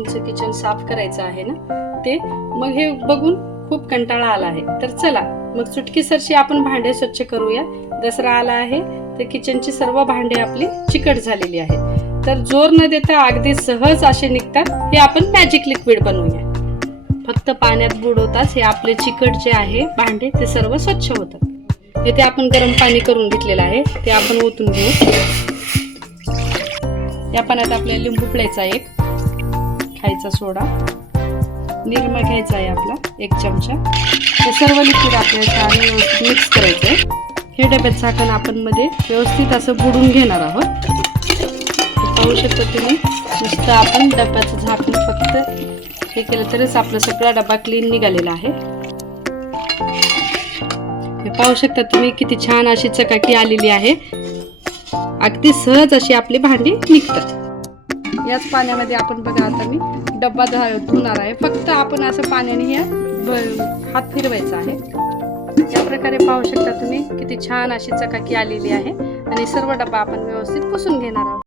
तुमचं किचन साफ करायचं आहे ना ते, मग हे बघून खूप कंटाळा आला आहे. तर चला मग चुटकीसरशी आपण भांडे स्वच्छ करूया. दसरा आला आहे तर किचनची सर्व भांडे आपली चिकट झालेली आहेत. तर जोर न देता अगदी सहज असे निघतात. हे आपण मॅजिक लिक्विड बनवूया. फक्त पाण्यात बुडवताच हे आपले चिकट जे आहे भांडे ते सर्व स्वच्छ होतात. इथे आपण गरम पाणी करून घेतलेलं आहे, ते आपण ओतून घेऊ. या पाण्यात आपल्याला लिंबू पिळायचा, एक खायचा सोडा, निरमा घ्यायचा आहे आपला 1 चमचा. हे सर्व लिक्विड आपल्याला छान व्यवस्थित मिक्स करायचं आहे. हे डब्यात झाकण आपण मध्ये व्यवस्थित असं बुडून घेणार आहोत. पाहू शकता तुम्ही, नुसतं आपण डब्याचं झाकण फक्त हे केलं तरच आपला सगळा डबा क्लीन निघालेला आहे. हे पाहू शकता तुम्ही किती छान अशी चकाकी आलेली आहे. अगदी सहज अशी आपली भांडी निघतात. याच पाण्यामध्ये आपण बघा, आता मी डब्बा धुणार आहे. फक्त आपण असं पाण्याने हात फिरवायचा आहे. या प्रकारे पाहू शकता तुम्ही किती छान अशी चकाकी आलेली आहे आणि सर्व डब्बा आपण व्यवस्थित पुसून घेणार आहोत.